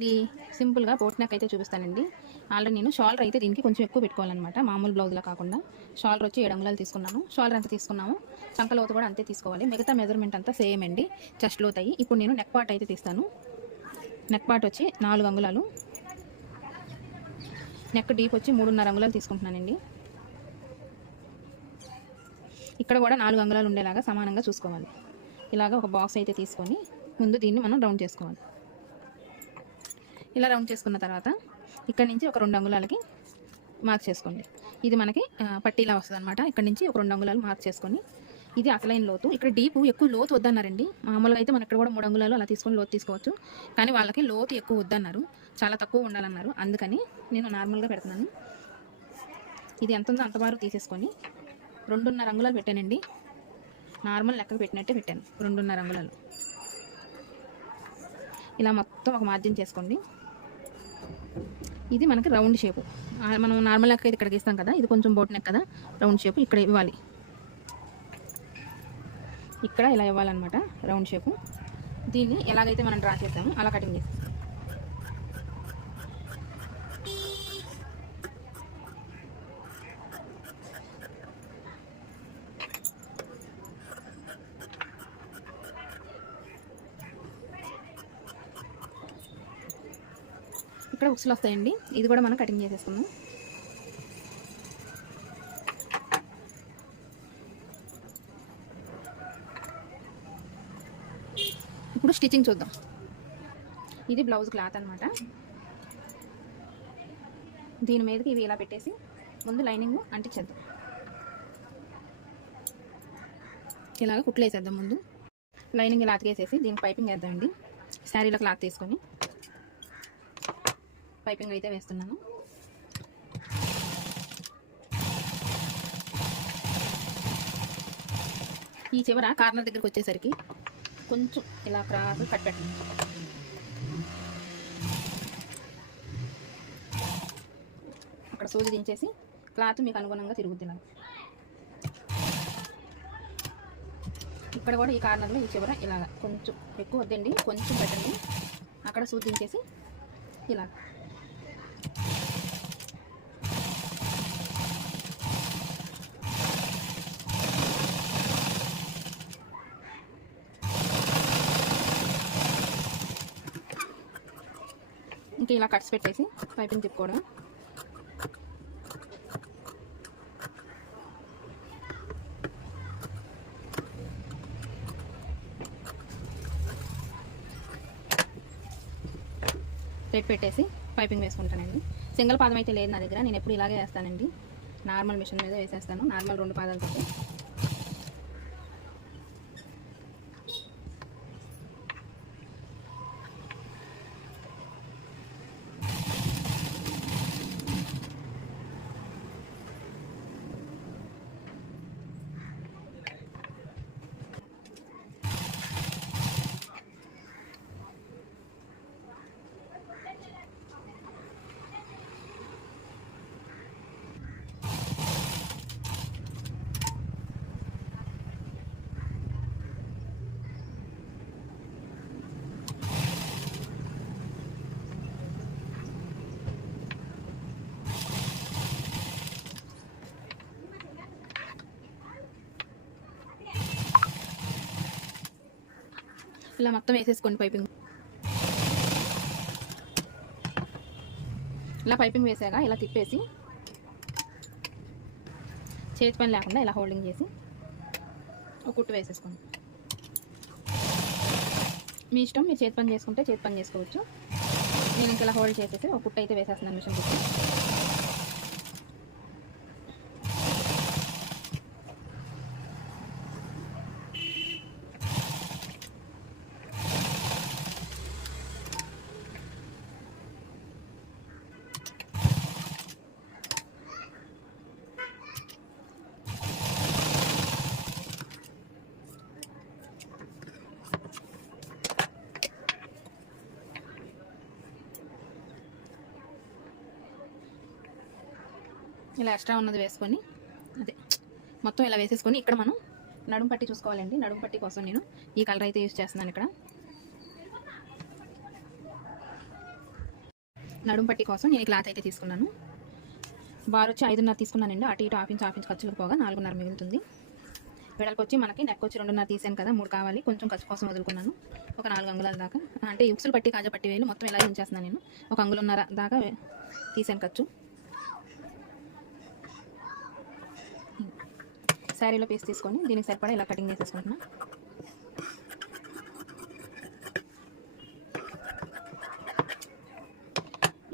ఇది సింపుల్గా boat neck అయితే చూపిస్తానండి. ఆల్రెడీ నేను షాల్డర్ అయితే దీనికి కొంచెం ఎక్కువ పెట్టుకోవాలన్నమాట. మామూలు బ్లౌజ్లా కాకుండా షాల్డర్ వచ్చి 7 అంగుళాలు తీసుకున్నాను. షాల్డర్ ఎంత తీసుకున్నాము, చంక లోతు కూడా అంతే తీసుకోవాలి. మిగతా మెజర్మెంట్ అంతా సేమ్ అండి, చెస్ట్ లోతు అయ్యి. ఇప్పుడు నేను నెక్ పార్ట్ అయితే తీస్తాను. నెక్ పార్ట్ వచ్చి 4 అంగుళాలు, నెక్ డీప్ వచ్చి 3.5 అంగుళాలు తీసుకుంటున్నానండి. ఇక్కడ కూడా 4 అంగుళాలు ఉండేలాగా సమానంగా చూసుకోవాలి. ఇలాగ ఒక బాక్స్ అయితే తీసుకొని ముందు దీన్ని మనం రౌండ్ చేసుకోవాలి. ఇలా రౌండ్ చేసుకున్న తర్వాత ఇక్కడ నుంచి ఒక 2 అంగుళాలకి మార్క్ చేసుకోండి. ఇది మనకి పట్టీలా వస్తుంది అనమాట. ఇక్కడ నుంచి ఒక 2 అంగుళాలు మార్క్ చేసుకొని, ఇది అసలైన లోతు. ఇక్కడ డీప్ ఎక్కువ లోతు వద్దన్నారండి. మామూలుగా అయితే మన ఇక్కడ కూడా 3 అంగుళాలు అలా తీసుకొని లోతు తీసుకోవచ్చు, కానీ వాళ్ళకి లోతు ఎక్కువ వద్దన్నారు, చాలా తక్కువ ఉండాలన్నారు. అందుకని నేను నార్మల్గా పెడుతున్నాను. ఇది ఎంత ఉందో అంత బారు తీసేసుకొని 2.5 అంగుళాలు పెట్టానండి. నార్మల్ లెక్కకు పెట్టినట్టే పెట్టాను, 2.5 అంగుళాలు. ఇలా మొత్తం ఒక మార్జిన్ చేసుకోండి. ఇది మనకి రౌండ్ షేపు. మనం నార్మల్ లెక్క ఇక్కడ గీస్తాం కదా, ఇది కొంచెం బోట్ నెక్ కదా, రౌండ్ షేపు ఇక్కడ ఇవ్వాలి. ఇక్కడ ఇలా ఇవ్వాలన్నమాట రౌండ్ షేపు. దీన్ని ఎలాగైతే మనం డ్రా చేస్తామో అలా కటింగ్ చేస్తాం. ఇక్కడ ఉక్సులు వస్తాయండి, ఇది కూడా మనం కటింగ్ చేసేసుకుందాం. ఇప్పుడు స్టిచ్చింగ్ చూద్దాం. ఇది బ్లౌజ్ క్లాత్ అనమాట. దీని మీదకి ఇవి ఇలా పెట్టేసి ముందు లైనింగ్ అంటించేద్దాం. ఇలాగ కుట్లు వేసేద్దాం. ముందు లైనింగ్ ఇలా అతికేసేసి దీనికి పైపింగ్ వేద్దామండి. శారీలో క్లాత్ తీసుకొని పైపింగ్ అయితే వేస్తున్నాను. ఈ చివర కార్నర్ దగ్గరికి వచ్చేసరికి కొంచెం ఇలా క్రాస్ కట్ పెట్టండి. అక్కడ సూది దించేసి క్లాత్ మీకు అనుగుణంగా తిరుగుతున్నా. ఇక్కడ కూడా ఈ కార్నర్లో ఈ చివర ఇలాగ కొంచెం ఎక్కువ వద్దండి, కొంచెం పెట్టండి. అక్కడ సూది దించేసి ఇలా ఇంకా ఇలా కట్స్ పెట్టేసి పైపింగ్ తిప్పుకోవడం. థ్రెడ్ పెట్టేసి పైపింగ్ వేసుకుంటానండి. సింగిల్ పాదం అయితే లేదు నా దగ్గర, నేను ఎప్పుడు ఇలాగే వేస్తానండి. నార్మల్ మిషన్ మీద వేసేస్తాను, నార్మల్ 2 పాదాలతో. ఇలా మొత్తం వేసేసుకోండి పైపింగ్. ఇలా పైపింగ్ వేసాక ఇలా తిప్పేసి చేతి పని లేకుండా ఇలా హోల్డింగ్ చేసి ఒక కుట్టు వేసేసుకోండి. మీ ఇష్టం, మీరు చేతి పని చేసుకుంటే చేతి పని చేసుకోవచ్చు. నేను ఇంకా ఇలా హోల్డ్ చేసేసి ఒక కుట్టు అయితే వేసేస్తున్నాను మిషన్ కుట్టు. ఇలా ఎక్స్ట్రా ఉన్నది వేసుకొని అదే మొత్తం ఇలా వేసేసుకొని ఇక్కడ మనం నడుం పట్టి చూసుకోవాలండి. నడుం పట్టి కోసం నేను ఈ కలర్ అయితే యూజ్ చేస్తున్నాను. ఇక్కడ నడుము పట్టి కోసం నేను క్లాత్ అయితే తీసుకున్నాను. బార్ వచ్చి 5.5 తీసుకున్నానండి. అటు ఇటు హాఫ్ ఇంచ్ ఖర్చులకు పోగా 4.5 మిగులుతుంది. వెడల్పు వచ్చి మనకి నెక్ వచ్చి 2.5 తీసాను కదా, 3 కావాలి. కొంచెం ఖర్చు కోసం వదులుకున్నాను. ఒక 4 అంగుళాల దాకా, అంటే ఈ ఉక్సులు పట్టి కాజా పట్టి వేలు మొత్తం ఇలా ఉంచేస్తున్నాను నేను. 1 అంగుళన్నర దాకా తీసాను ఖర్చు. శారీలో పీస్ తీసుకొని దీనికి సరిపడా ఇలా కటింగ్ చేసేసుకుంటున్నా.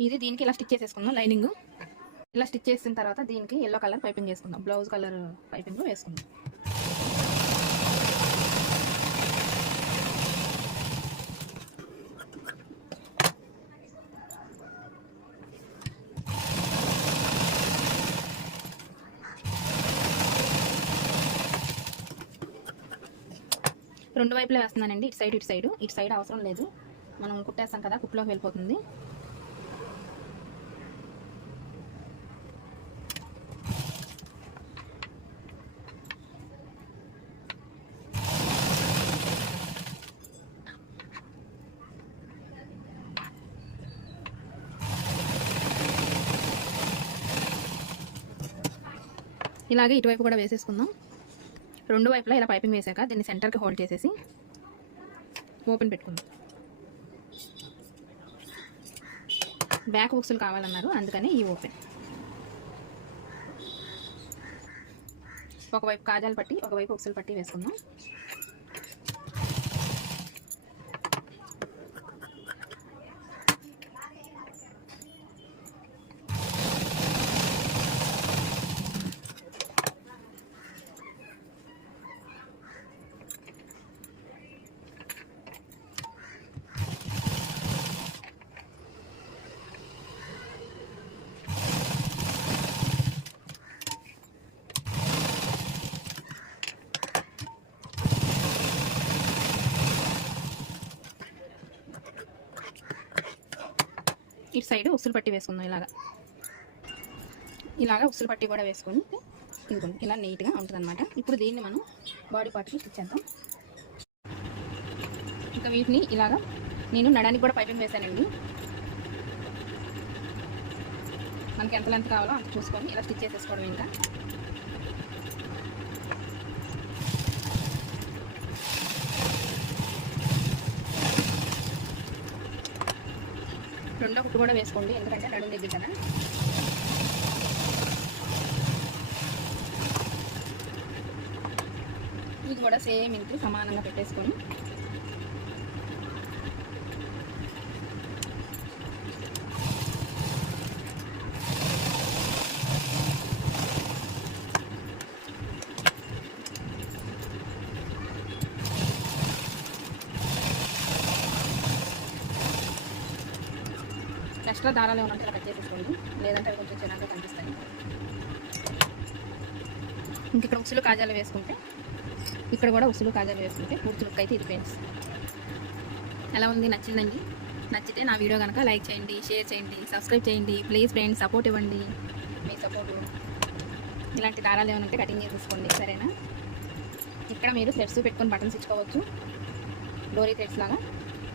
ఇది దీనికి ఇలా స్టిచ్ చేసేసుకుందాం. లైనింగ్ ఇలా స్టిచ్ చేసిన తర్వాత దీనికి ఎల్లో కలర్ పైపింగ్ చేసుకుందాం. బ్లౌజ్ కలర్ పైపింగ్ వేసుకుందాం. రెండు వైపులా వేస్తున్నానండి. ఇటు సైడ్ అవసరం లేదు, మనం కుట్టేస్తాం కదా, కుట్టులోకి వెళ్ళిపోతుంది. ఇలాగే ఇటువైపు కూడా వేసేసుకుందాం. రెండు వైపులా ఇలా పైపింగ్ వేసాక దీన్ని సెంటర్కి హోల్డ్ చేసేసి ఓపెన్ పెట్టుకుందాం. బ్యాక్ బుక్స్లు కావాలన్నారు, అందుకని ఈ ఓపెన్. ఒకవైపు కాజాలు పట్టి ఒకవైపు ఉక్సులు పట్టి వేసుకుందాం. ఇటు సైడ్ ఉక్సులు పట్టి వేసుకుందాం. ఇలాగా ఉక్సులు పట్టి కూడా వేసుకొని ఇంకొంచెం ఇలా నీట్గా ఉంటుంది అనమాట. ఇప్పుడు దీన్ని మనం బాడీ పార్ట్కి స్టిచ్ చేద్దాం. ఇంకా వీటిని ఇలాగా నేను నడానికి కూడా పైపింగ్ వేసానండి. మనకి ఎంత లెంత్ కావాలో అంత చూసుకొని ఇలా స్టిచ్ చేసేసుకోవడం. ఇంకా రెండో కుట్టు కూడా వేసుకోండి, ఎందుకంటే నడుము దగ్గర కదా. ఇది కూడా సేమ్ ఇంటి సమానంగా పెట్టేసుకొని ఎక్స్ట్రా దారాలు ఏమైనా ఇలా కట్ చేసేసుకోండి, లేదంటే అవి కొంచెం చిన్నగా కనిపిస్తాయి. ఇంక ఇక్కడ ఉసులు కాజాలు వేసుకుంటే, ఇక్కడ కూడా ఉసులు కాజాలు వేసుకుంటే పూర్తి లుక్ అయితే ఇది ఫ్రెండ్స్. ఎలా ఉంది? నచ్చిందండి? నచ్చితే నా వీడియో కనుక లైక్ చేయండి, షేర్ చేయండి, సబ్స్క్రైబ్ చేయండి. ప్లీజ్ ఫ్రెండ్స్, సపోర్ట్ ఇవ్వండి. మీ సపోర్టు. ఇలాంటి దారాలు ఏమైనా ఉంటే కటింగ్ చేసేసుకోండి, సరేనా? ఇక్కడ మీరు థ్రెడ్స్ పెట్టుకొని బటన్స్ ఇచ్చుకోవచ్చు, డోరీ థ్రెడ్స్ లాగా.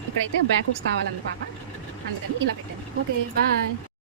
ఇక్కడైతే బ్యాక్ హుక్స్ కావాలండి పాప, అందుకని ఇలా పెట్టాను. Okay, bye.